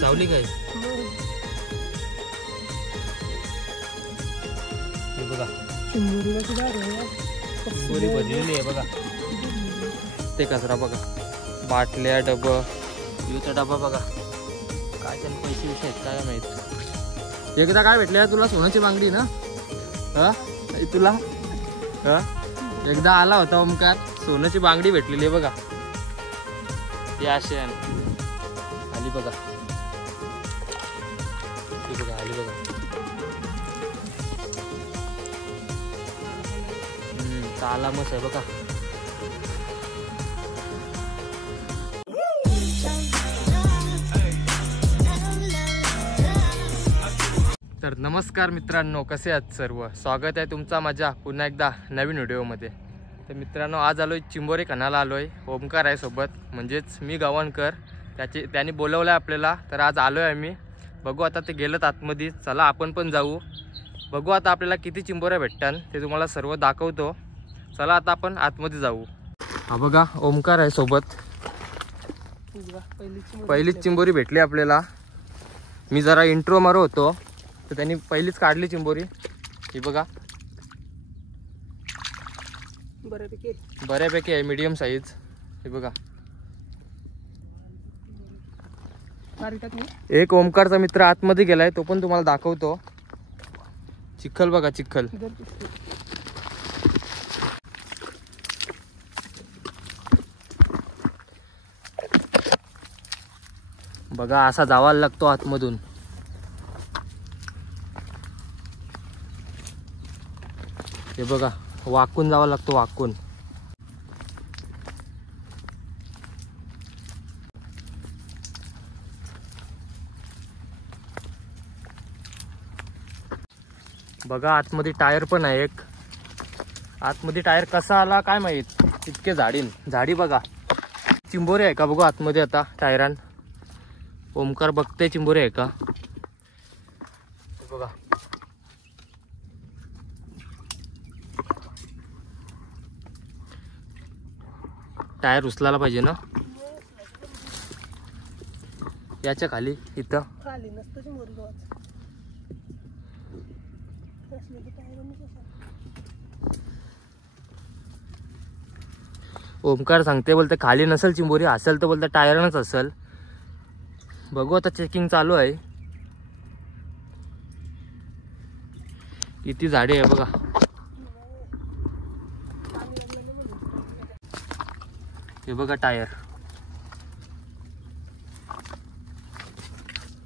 चावली काय बघा, चिंबोरी भरलेली आहे बघा. ते कचरा बघा, बाटल्या डब, युचा डबा बघा. काय त्याला पैसे विषय आहेत काय माहित. एकदा काय भेटले तुला सोन्याची बांगडी ना तुला एकदा आला होता ओमकार, सोन्याची बांगडी भेटलेली आहे बघा. या शेण आली बघा, बघा आली बघा. आला मस्त आहे बघा. तर नमस्कार मित्रांनो, कसे आहात सर्व. स्वागत आहे तुमचा माझ्या पुन्हा एकदा नवीन व्हिडिओमध्ये. तर मित्रांनो, आज आलोय चिंबोरी खणाला आलोय. ओमकार आहे सोबत, म्हणजेच मी गव्हाणकर. त्यांनी बोलवलं आपल्याला, तर आज आलोय आम्ही. बघू आता ते गेलं आतमध्ये, चला आपण पण जाऊ. बघू आता आपल्याला किती चिंबोऱ्या भेटतात ते तुम्हाला सर्व दाखवतो. चला आता आपण आतमध्ये जाऊ. हा बघा ओमकार आहे सोबत. पहिलीच चिंबोरी भेटली आपल्याला. मी जरा इंट्रो मारो होतो तर त्यांनी पहिलीच काढली चिंबोरी. ही बघा, बऱ्यापैकी आहे, मीडियम साईज. हे बघा, एक ओमकारचा मित्र आतमध्ये गेलाय, तो पण तुम्हाला दाखवतो. चिखल बघा, चिखल. बघा असा जावायला लागतो आतमधून. हे बघा, वाकून जावा लागतो, वाकून. बघा आतमध्ये टायर पण आहे एक. आतमध्ये टायर कसा आला काय माहित, इतके झाडी बघा. चिंबोरी आहे का बघू आतमध्ये आता टायरान. ओमकार बघते चिंबोरी आहे का बघा. टायर उचलायला पाहिजे ना याच्या खाली. इथं ओमकार सांगते, बोलते खाली नसेल चिंबोरी, असेल तर बोलते टायरनच असेल. बघू आता, चेकिंग चालू आहे. किती झाडे आहे बघा. हे बघा टायर.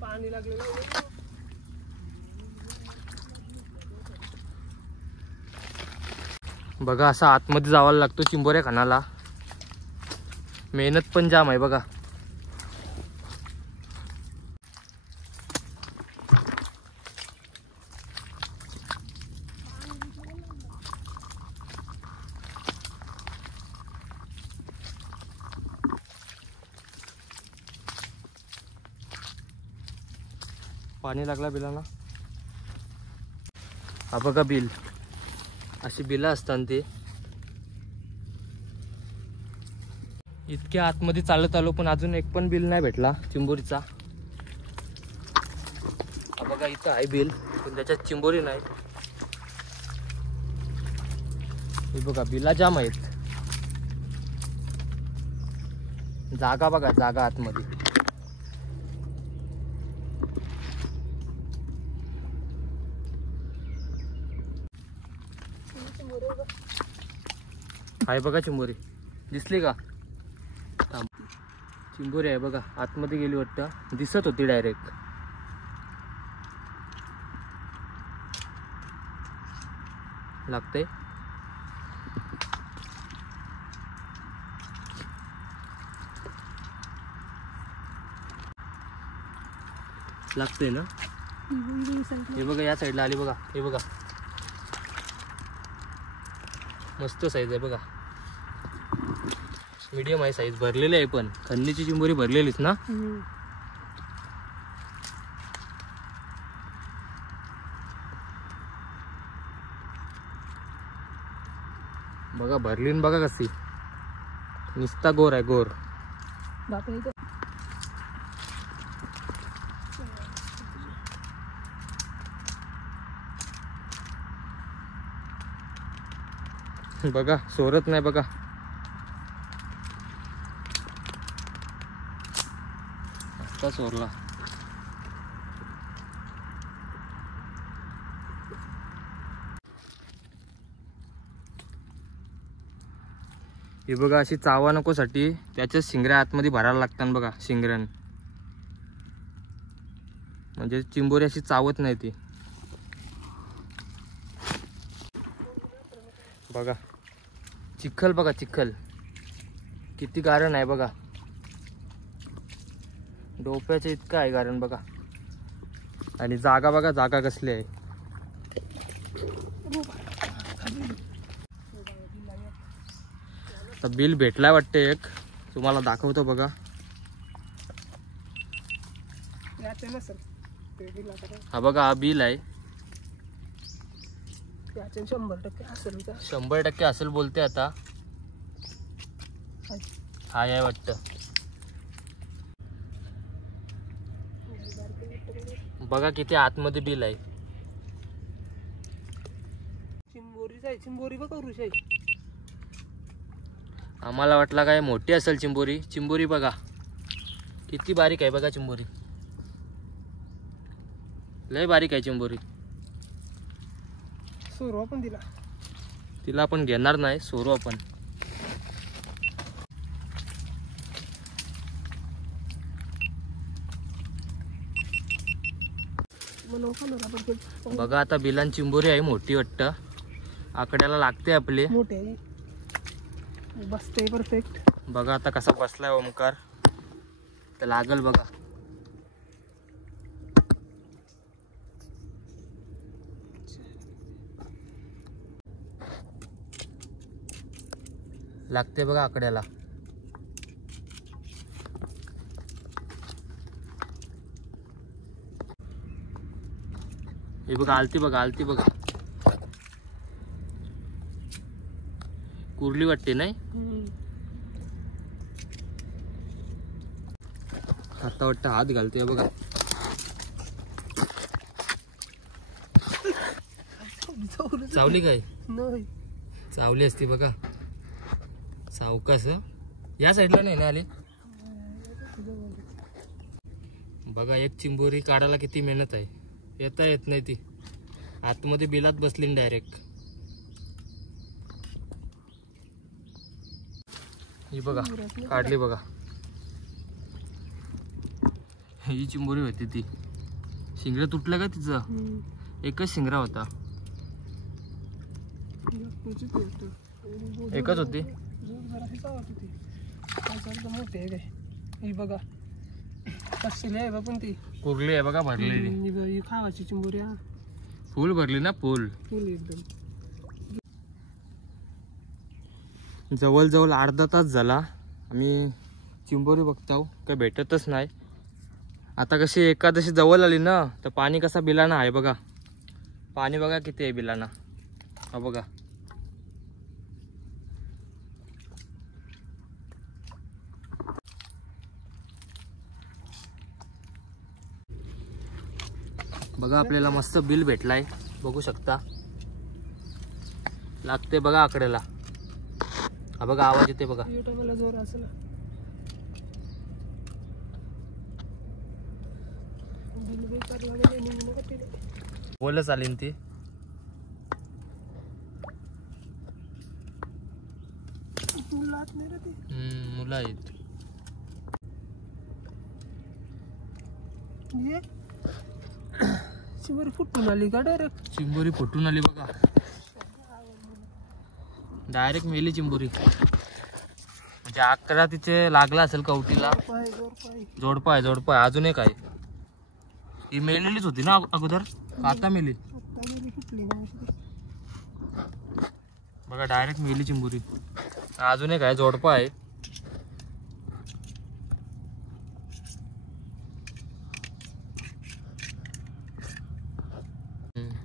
पाणी लागलेलं. बघा असा आतमध्ये जावायला लागतो चिंबोऱ्या खणाला. मेहनत पण जाम आहे बघा. पाणी लागला बिलाला. हा बघा बिल, अशी बिलं असतात ते. इतक्या आतमध्ये चालत आलो पण अजून एक पण बिल नाही भेटला चिंबोरीचा. हा बघा इथं आहे बिल, पण त्याच्यात चिंबोरी नाही. हे बघा बिला जाम आहेत. जागा बघा, जागा आतमध्ये. आहे बघा चिंबोरी, दिसली का. चिंबोरी आहे बघा, आतमध्ये गेली वाटतं, दिसत होती डायरेक्ट. लागतंय. लागतंय ना. हे बघा या साईडला आली बघा. हे बघा मस्त साईज आहे बघा. मीडियम आहे साईज, भरलेली आहे. पण खन्नीची चिंबोरी भरलेलीच ना. बघा भरलीन बघा कशी. निस्ता गोर आहे, गोर. बघा सोरत नाही बघा. आता सोरला. हे बघा अशी चावा नकोसाठी त्याच्या शिंगऱ्या आतमध्ये भरायला लागतात बघा शिंगऱ्यान, म्हणजे चिंबोरी अशी चावत नाही ती. बघा चिखल, बघा चिखल किती गारण आहे बघा. डोप्याच्या इतकं आहे गारण बघा. आणि जागा बघा, जागा कसली आहे. तर बिल भेटलाय वाटते एक, तुम्हाला दाखवतो बघा. हा बघा हा बिल आहे. 100% असेल बोलते आता. हाय आहे वाटतं. बघा किती आतमध्ये बिल आहे. चिंबोरी बघा ऋषी. आम्हाला वाटला काय मोठी असेल चिंबोरी. चिंबोरी बघा किती बारीक आहे बघा. चिंबोरी लय बारीक आहे चिंबोरी. सोरू आपण तिला आपण घेणार नाही, सोरू आपण. बघा आता बिलान चिंबोरी आहे मोठी वाटतं. आकड्याला लागते आपले. मोठे बसते परफेक्ट. बघा आता कसा बसलाय ओमकार. तर लागल बघा. लागते बघा आकड्याला. हे बघा आलती बघा, आलती बघा. कुर्ली वाटते नाही. आता वाटतं हात घालते बघा. चावली काय? चावली असती बघा. सावकाश या साईडला नाही ना आले. बघा एक चिंबोरी काढायला किती मेहनत आहे. येता येत नाही ती. आतमध्ये बिलात बसली डायरेक्ट. ही बघा काढली बघा. ही चिंबोरी होती ती. शिंगडं तुटलं का तिचं? एकच शिंगरा होता. एकच होती. बघा कसली आहे पण ती कुर्ली आहे बघा भरलेली. खावाची चिंबोरी फुल भरली ना. फुल एकदम. जवळजवळ अर्धा तास झाला आम्ही चिंबोरी बघताव, काही भेटतच नाही. आता कशी एकादशी जवळ आली ना, तर पाणी कसा बिलाना आहे बघा. पाणी बघा किती आहे बिलाना. हा बघा. बघा आपल्याला मस्त बिल भेटलाय, बघू शकता. लागते बघा आकड्याला. हा बघा आवाज येते बघा. जोर असेल. बोल चालेल ती. मुलं आहेत. चिंबोरी फुटून आली का डायरेक्ट? चिंबोरी फुटून आली बघा. डायरेक्ट मेली चिंबोरी. म्हणजे आकडा तिचे लागला असेल कवटीला. जोडपाय जोडपाय. अजून एक आहे. ही मेलेलीच होती ना अगोदर, आता मेली बघा. डायरेक्ट मेली चिंबोरी. अजून एक आहे जोडपा आहे.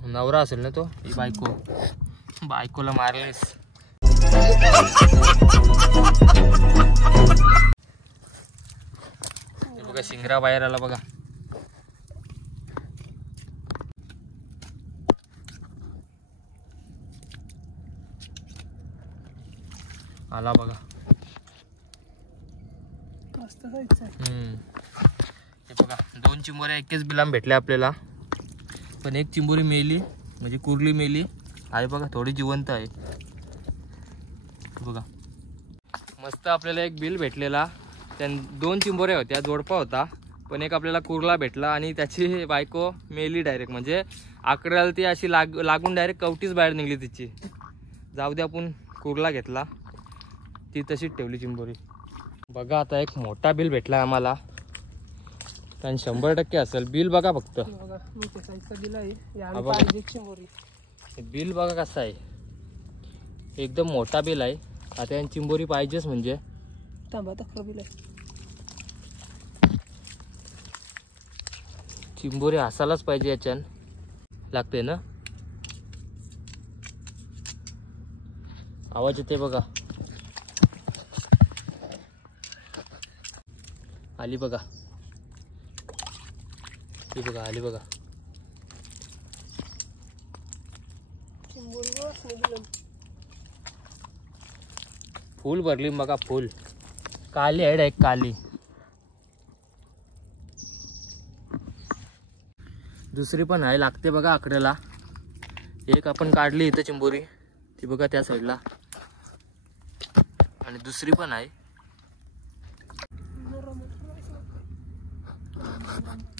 नवरा असेल ना तो. ही बायको. बायकोला मारलेस. बघा शिंगरा बाहेर आला बघा. आला बघा. मस्त जायचं आहे. हे बघा 2 चिंबोऱ्या एकेच बिलाम भेटल्या आपल्याला, पण एक चिंबोरी मेली म्हणजे कुर्ली मेली आहे बघा, थोडी जिवंत आहे बघा. मस्त आपल्याला एक बिल भेटलेला, त्या 2 चिंबोऱ्या होत्या, जोडपा होता, पण एक आपल्याला कुर्ला भेटला आणि त्याची बायको मेली डायरेक्ट, म्हणजे आकड्याला ती अशी लागून डायरेक्ट कवटीच बाहेर निघली तिची. जाऊ दे, आपण कुर्ला घेतला, ती तशीच ठेवली चिंबोरी. बघा आता एक मोठा बिल भेटला आम्हाला, आणि 100% असेल बिल. बघा फक्त बघा मोठ्या साईजचा बिल आहे. हा बघा. चिंबोरी बिल बघा कसं आहे, एकदम मोठा बिल आहे. आता यांची चिंबोरी पाहिजेच म्हणजे. तांबा तक्र बिल आहे. चिंबोरी असायलाच पाहिजे, याच्यान लागते ना. आवाज येते बघा, आली बघा, ही बघा आली बघा. चिंबोरी वासने बिल फुल भरली बघा, फुल काली आहे, एक काली. दुसरी पण आहे, लागते बघा आकड्याला. एक आपण काढली इथं चिंबोरी, ती बघा त्या साईडला, आणि दुसरी पण आहे.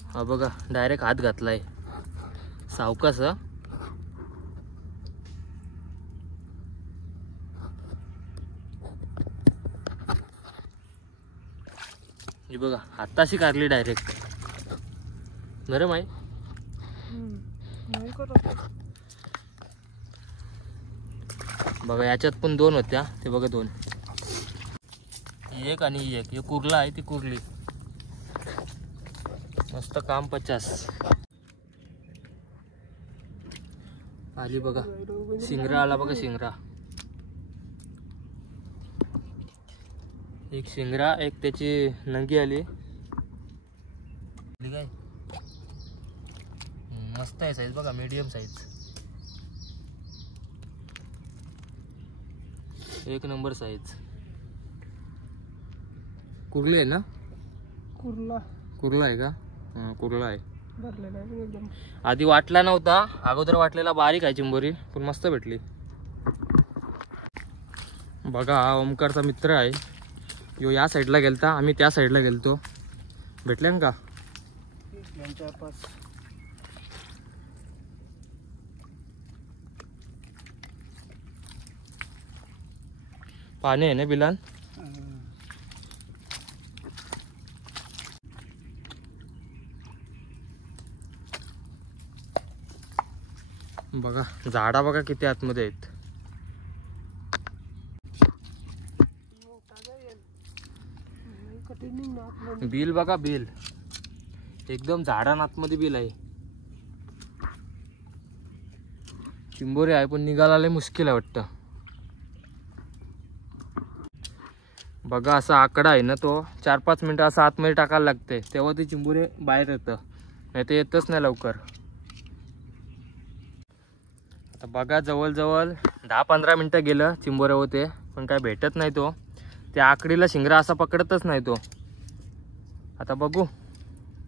हा बघा डायरेक्ट हात घातलाय, सावकाश. ही बघा हाताशी काढली डायरेक्ट, नरम आहे. नाही करत. बघा याच्यात पण 2 होत्या, ते बघा 2, एक आणि एक. हे कुर्ला आहे, ती कुर्ली. मस्त काम 50 आली बघा. शिंगरा आला बघा, शिंगरा. एक शिंगरा, एक त्याची नंगी आली. काय मस्त आहे साईज बघा, मीडियम साईज, एक नंबर साईज. कुर्ली आहे ना, कुर्ला कुर्ला आहे का? हां कुर्ला आहे. भरलेला आहे एकदम. आधी वाटला नव्हता, अगोदर वाटलेला बारीक आहे चिंबोरी, पण मस्त भेटली. बघा हा ओमकारचा मित्र आहे, यो या साईडला गेलता, आम्ही त्या साईडला गेलतो. भेटले ना का? 4-5 पाणी आहे ना बिलान. बघा झाडा बघा किती आतमध्ये आहेत. बिल बघा, बिल एकदम झाडान आतमध्ये बिल आहे. चिंबोरी आहे पण निघाला लय मुश्किल आहे वाटतं. बघा असा आकडा आहे ना, तो 4-5 मिनिटं असं आतमध्ये टाकायला लागते, तेव्हा ते चिंबोरी बाहेर येतं, नाही ते येतच नाही लवकर. आता बघा जवळजवळ 10-15 मिनिटं गेलं चिंबोरे होते, पण काय भेटत नाही. तो त्या आकडीला शिंगरा असा पकडतच नाही तो. आता बघू,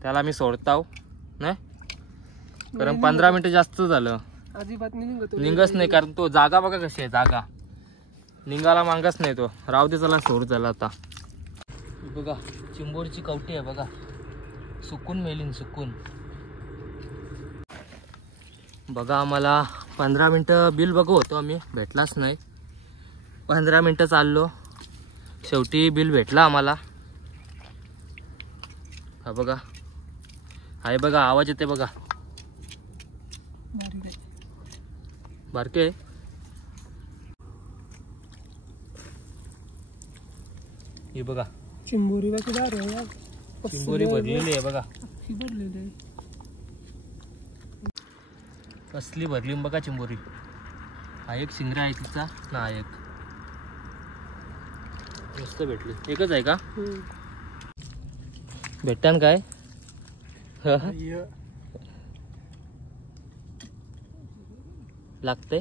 त्याला मी सोडताव नाही, कारण 15 मिनिटं जास्त झालं, अजिबात निघच नाही. कारण तो जागा बघा कशी आहे, जागा निघाला मागच नाही तो. राहू दे, चला सोड झाला. आता बघा चिंबोरीची कवटी आहे बघा, सुकून मेलीन, सुकून. बघा आम्हाला 15 मिनिटं बिल बघू होतो आम्ही, भेटलाच नाही. 15 मिनिटं चाललो, शेवटी बिल भेटला आम्हाला. हा बघा आहे बघा, आवाज येते बघा, बारके. हे बघा चिंबोरी चिंबोरी भरलेली आहे बघा, भरलेली आहे. कसली भरली बघा चिंबोरी. हा एक शिंगरा आहे तिचा ना, एक मस्त भेटली. एकच आहे का? भेटतान काय? लागते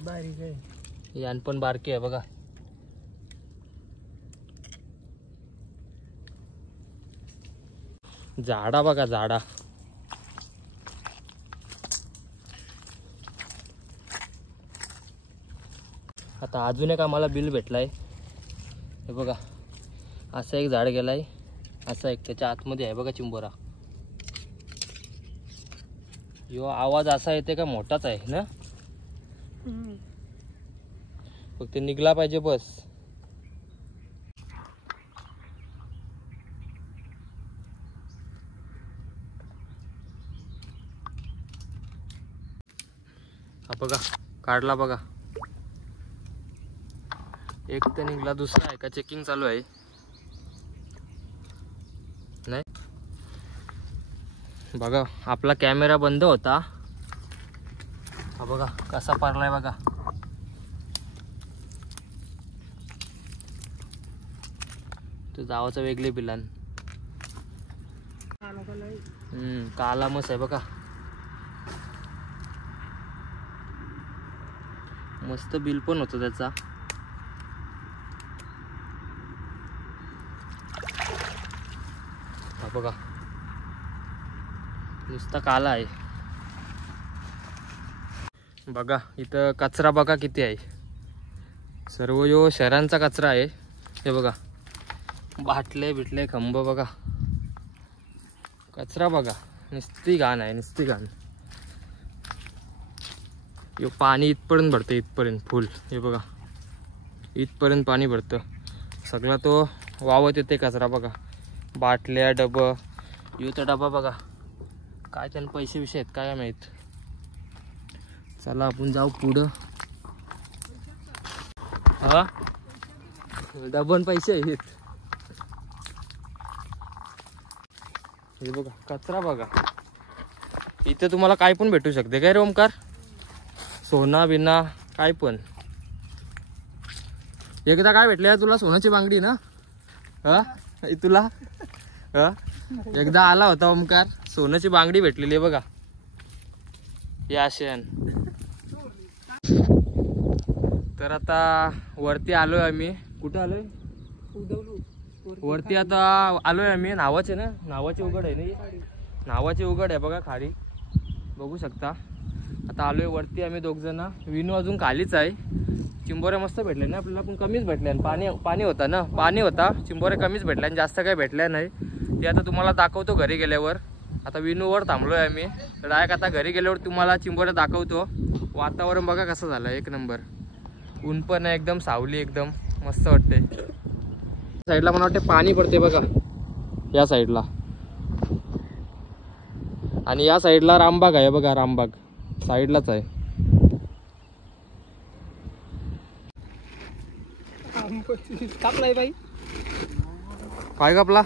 बारीक आहे, यान पण बारकी आहे बघा. झाडा बघा झाडा. आता अजून एक आम्हाला बिल भेटलाय. हे बघा असं एक झाड गेलाय, असं एक त्याच्या आतमध्ये आहे बघा चिंबोरा. यो आवाज असा येते का मोठाच आहे ना, फक्त निघला पाहिजे बस. हा बघा काढला बघा. एक तर निघला, दुसरा आहे का चेकिंग चालू आहे. नाही बघा आपला कॅमेरा बंद होता. हा बघा कसा पारलाय बघा. तो जावाचा वेगळे बिलान. काला मस आहे बघा. मस्त बिल पण होतं त्याचा. हा बघा नुसता काला आहे. बघा इथं कचरा बघा किती आहे. सर्व जो शहरांचा कचरा आहे. हे बघा बाटले बिटले खंब बघा, कचरा बघा. नुसती घाण आहे, नुसती घाण. यो पाणी इथपर्यंत भरतं, इथपर्यंत फुल. हे बघा इथपर्यंत पाणी भरतं. सगळा तो वावत येते कचरा बघा. बाटल्या डब, युचा डबा बघा. काय त्याला पैसे विषय आहेत काय माहीत. चला आपण जाऊ पुढं. हा डबन पैसे आहेत. हे बघा कचरा बघा. इथे तुम्हाला काय पण भेटू शकते काय रे ओमकार, सोना बिना काय पण. एकदा काय भेटले तुला, सोन्याची बांगडी ना. हा तुला हा एकदा आला होता ओमकार, सोन्याची बांगडी भेटलेली आहे बघा. हे आशेन. तर आता वरती आलोय आम्ही. कुठं आलोय, वरती आता आलोय आम्ही. नावाचे ना, नावाचे उघड आहे ना, नावाचे उघड आहे बघा खाली बघू शकता. आता आलोय वरती आम्ही दोघ जण. विनू अजून खालीच आहे. चिंबोऱ्या मस्त भेटल्या ना आपल्याला, पण कमीच भेटल्या. पाणी पाणी होता ना, पाणी होता. चिंबोऱ्या कमीच भेटल्या, जास्त काही भेटल्या नाही. ते आता तुम्हाला दाखवतो घरी गेल्यावर. आता विनूवर थांबलोय आम्ही. तर डायरेक्ट आता घरी गेल्यावर तुम्हाला चिंबोऱ्या दाखवतो. वातावरण बघा कसं झालं, एक नंबर. ऊन पण आहे एकदम, सावली एकदम मस्त वाटते. साईडला मला वाटते पाणी पडते बघा, या साईडला. आणि या साईडला रामबाग आहे बघा, रामबाग साईडलाच आहे. कापलाय बाई. काय कापला.